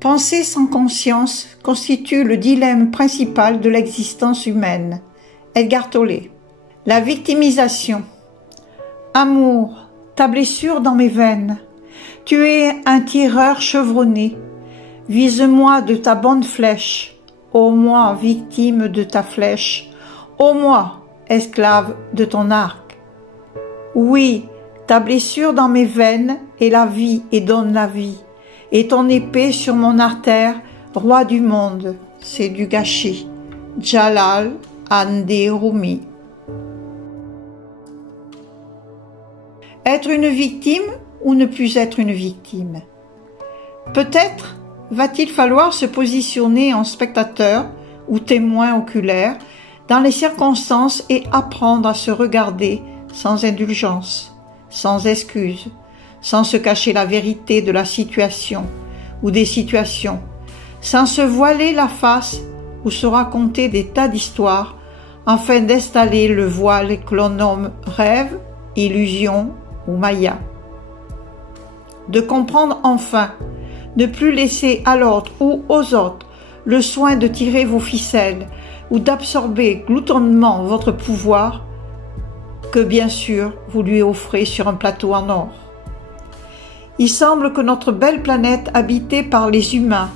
Penser sans conscience constitue le dilemme principal de l'existence humaine. Edgar Tolle. La victimisation. Amour, ta blessure dans mes veines. Tu es un tireur chevronné. Vise-moi de ta bonne flèche. Ô moi, victime de ta flèche. Ô moi, esclave de ton arc. Oui, ta blessure dans mes veines est la vie et donne la vie. Et ton épée sur mon artère, roi du monde, c'est du gâchis. Jalal ad-Din. Être une victime ou ne plus être une victime? Peut-être va-t-il falloir se positionner en spectateur ou témoin oculaire dans les circonstances et apprendre à se regarder sans indulgence, sans excuse, sans se cacher la vérité de la situation ou des situations, sans se voiler la face ou se raconter des tas d'histoires afin d'installer le voile que l'on nomme rêve, illusion ou maya. De comprendre enfin, ne plus laisser à l'autre ou aux autres le soin de tirer vos ficelles ou d'absorber gloutonnement votre pouvoir que bien sûr vous lui offrez sur un plateau en or. Il semble que notre belle planète habitée par les humains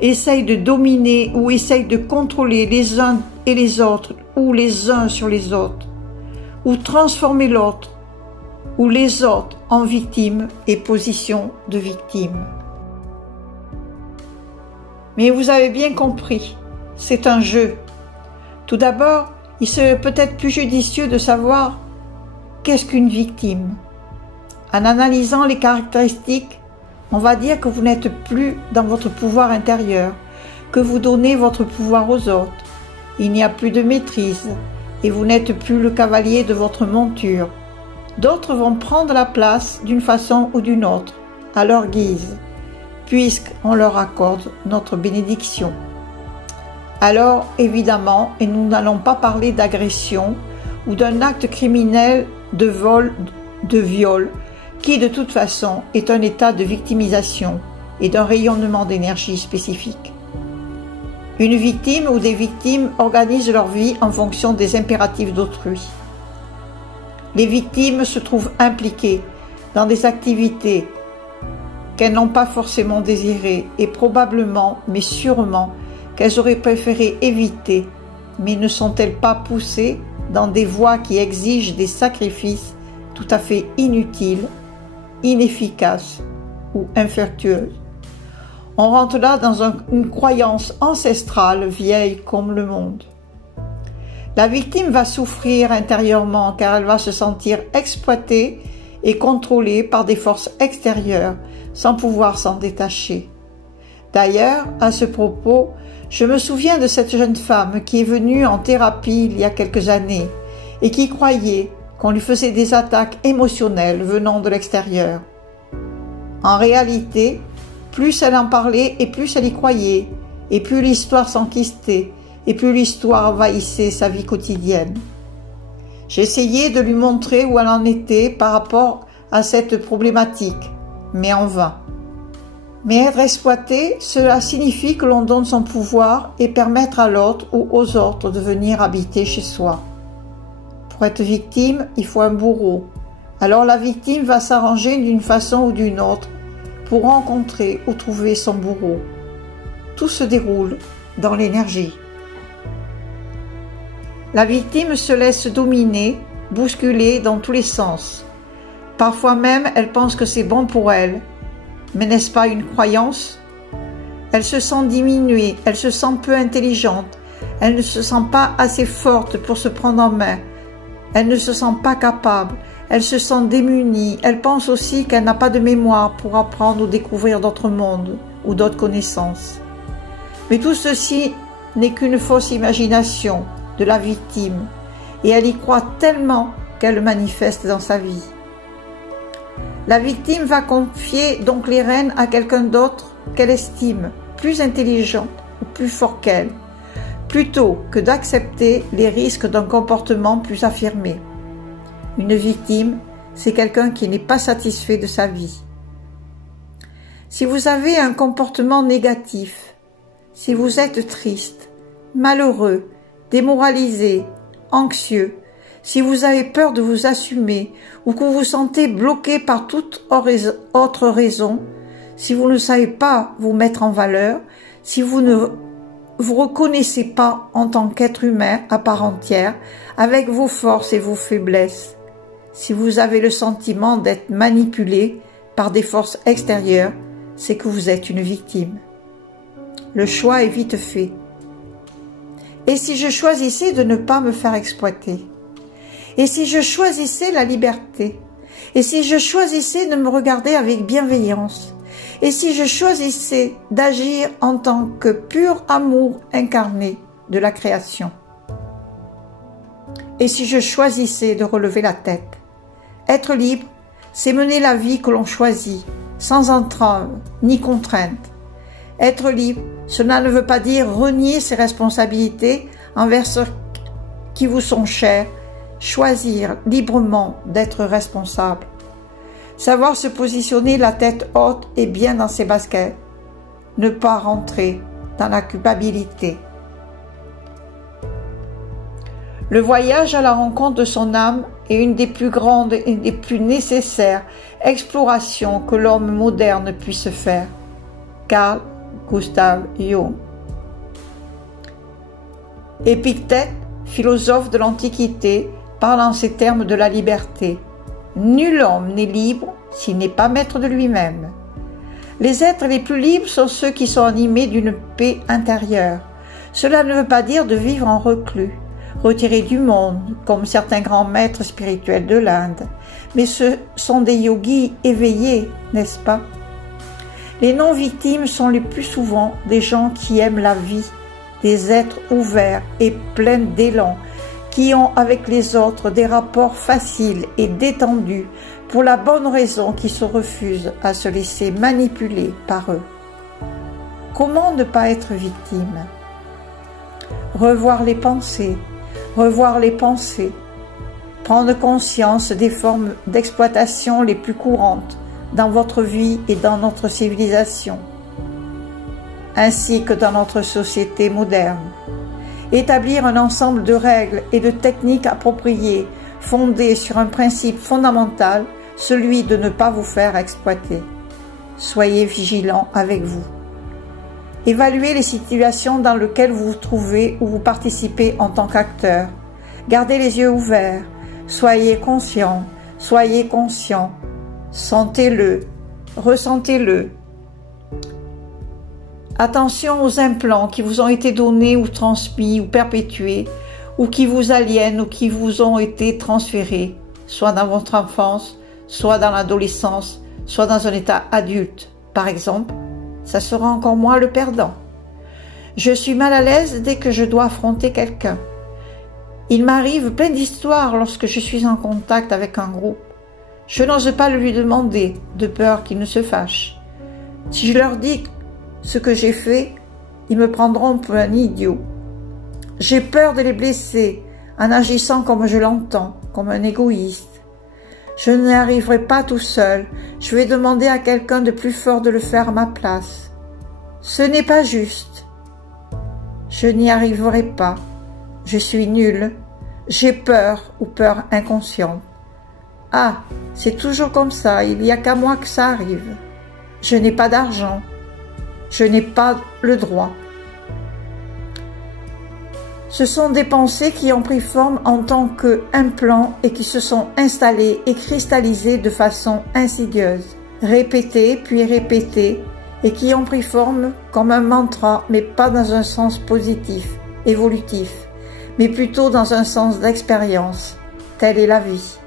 essaye de dominer ou essaye de contrôler les uns et les autres ou les uns sur les autres, ou transformer l'autre ou les autres en victimes et position de victimes. Mais vous avez bien compris, c'est un jeu. Tout d'abord, il serait peut-être plus judicieux de savoir qu'est-ce qu'une victime. En analysant les caractéristiques, on va dire que vous n'êtes plus dans votre pouvoir intérieur, que vous donnez votre pouvoir aux autres. Il n'y a plus de maîtrise et vous n'êtes plus le cavalier de votre monture. D'autres vont prendre la place d'une façon ou d'une autre, à leur guise, puisqu'on leur accorde notre bénédiction. Alors, évidemment, et nous n'allons pas parler d'agression ou d'un acte criminel de vol, de viol, qui de toute façon est un état de victimisation et d'un rayonnement d'énergie spécifique. Une victime ou des victimes organisent leur vie en fonction des impératifs d'autrui. Les victimes se trouvent impliquées dans des activités qu'elles n'ont pas forcément désirées et probablement, mais sûrement, qu'elles auraient préféré éviter, mais ne sont-elles pas poussées dans des voies qui exigent des sacrifices tout à fait inutiles, inefficaces ou infructueuses? On rentre là dans une croyance ancestrale vieille comme le monde. La victime va souffrir intérieurement car elle va se sentir exploitée et contrôlée par des forces extérieures sans pouvoir s'en détacher. D'ailleurs, à ce propos, je me souviens de cette jeune femme qui est venue en thérapie il y a quelques années et qui croyait qu'on lui faisait des attaques émotionnelles venant de l'extérieur. En réalité, plus elle en parlait et plus elle y croyait, et plus l'histoire s'enquistait, et plus l'histoire envahissait sa vie quotidienne. J'essayais de lui montrer où elle en était par rapport à cette problématique, mais en vain. Mais être exploité, cela signifie que l'on donne son pouvoir et permettre à l'autre ou aux autres de venir habiter chez soi. Pour être victime, il faut un bourreau. Alors la victime va s'arranger d'une façon ou d'une autre pour rencontrer ou trouver son bourreau. Tout se déroule dans l'énergie. La victime se laisse dominer, bousculer dans tous les sens. Parfois même, elle pense que c'est bon pour elle. Mais n'est-ce pas une croyance? Elle se sent diminuée, elle se sent peu intelligente, elle ne se sent pas assez forte pour se prendre en main, elle ne se sent pas capable, elle se sent démunie, elle pense aussi qu'elle n'a pas de mémoire pour apprendre ou découvrir d'autres mondes ou d'autres connaissances. Mais tout ceci n'est qu'une fausse imagination de la victime et elle y croit tellement qu'elle le manifeste dans sa vie. La victime va confier donc les rênes à quelqu'un d'autre qu'elle estime plus intelligent ou plus fort qu'elle, plutôt que d'accepter les risques d'un comportement plus affirmé. Une victime, c'est quelqu'un qui n'est pas satisfait de sa vie. Si vous avez un comportement négatif, si vous êtes triste, malheureux, démoralisé, anxieux, si vous avez peur de vous assumer ou que vous vous sentez bloqué par toute autre raison, si vous ne savez pas vous mettre en valeur, si vous ne vous reconnaissez pas en tant qu'être humain à part entière, avec vos forces et vos faiblesses, si vous avez le sentiment d'être manipulé par des forces extérieures, c'est que vous êtes une victime. Le choix est vite fait. Et si je choisissais de ne pas me faire exploiter? Et si je choisissais la liberté? Et si je choisissais de me regarder avec bienveillance? Et si je choisissais d'agir en tant que pur amour incarné de la création? Et si je choisissais de relever la tête? Être libre, c'est mener la vie que l'on choisit, sans entrave ni contrainte. Être libre, cela ne veut pas dire renier ses responsabilités envers ceux qui vous sont chers, choisir librement d'être responsable. Savoir se positionner la tête haute et bien dans ses baskets. Ne pas rentrer dans la culpabilité. Le voyage à la rencontre de son âme est une des plus grandes et des plus nécessaires explorations que l'homme moderne puisse faire. Carl Gustav Jung. Épictète, philosophe de l'Antiquité, parle en ces termes de la liberté. Nul homme n'est libre s'il n'est pas maître de lui-même. Les êtres les plus libres sont ceux qui sont animés d'une paix intérieure. Cela ne veut pas dire de vivre en reclus, retiré du monde, comme certains grands maîtres spirituels de l'Inde. Mais ce sont des yogis éveillés, n'est-ce pas? Les non-victimes sont les plus souvent des gens qui aiment la vie, des êtres ouverts et pleins d'élan, qui ont avec les autres des rapports faciles et détendus pour la bonne raison qu'ils se refusent à se laisser manipuler par eux. Comment ne pas être victime? Revoir les pensées, prendre conscience des formes d'exploitation les plus courantes dans votre vie et dans notre civilisation, ainsi que dans notre société moderne. Établir un ensemble de règles et de techniques appropriées fondées sur un principe fondamental, celui de ne pas vous faire exploiter. Soyez vigilants avec vous. Évaluez les situations dans lesquelles vous vous trouvez ou vous participez en tant qu'acteur. Gardez les yeux ouverts. Soyez conscient, sentez-le, ressentez-le. Attention aux implants qui vous ont été donnés ou transmis ou perpétués, ou qui vous aliènent ou qui vous ont été transférés, soit dans votre enfance, soit dans l'adolescence, soit dans un état adulte. Par exemple, ça sera encore moi le perdant. Je suis mal à l'aise dès que je dois affronter quelqu'un. Il m'arrive plein d'histoires lorsque je suis en contact avec un groupe. Je n'ose pas le lui demander, de peur qu'il ne se fâche. Si je leur dis ce que j'ai fait, ils me prendront pour un idiot. J'ai peur de les blesser en agissant comme je l'entends, comme un égoïste. Je n'y arriverai pas tout seul, je vais demander à quelqu'un de plus fort de le faire à ma place. Ce n'est pas juste. Je n'y arriverai pas. Je suis nul. J'ai peur ou peur inconsciente. Ah, c'est toujours comme ça, il n'y a qu'à moi que ça arrive. Je n'ai pas d'argent. Je n'ai pas le droit. Ce sont des pensées qui ont pris forme en tant qu'implants et qui se sont installées et cristallisées de façon insidieuse, répétées puis répétées, et qui ont pris forme comme un mantra, mais pas dans un sens positif, évolutif, mais plutôt dans un sens d'expérience. Telle est la vie.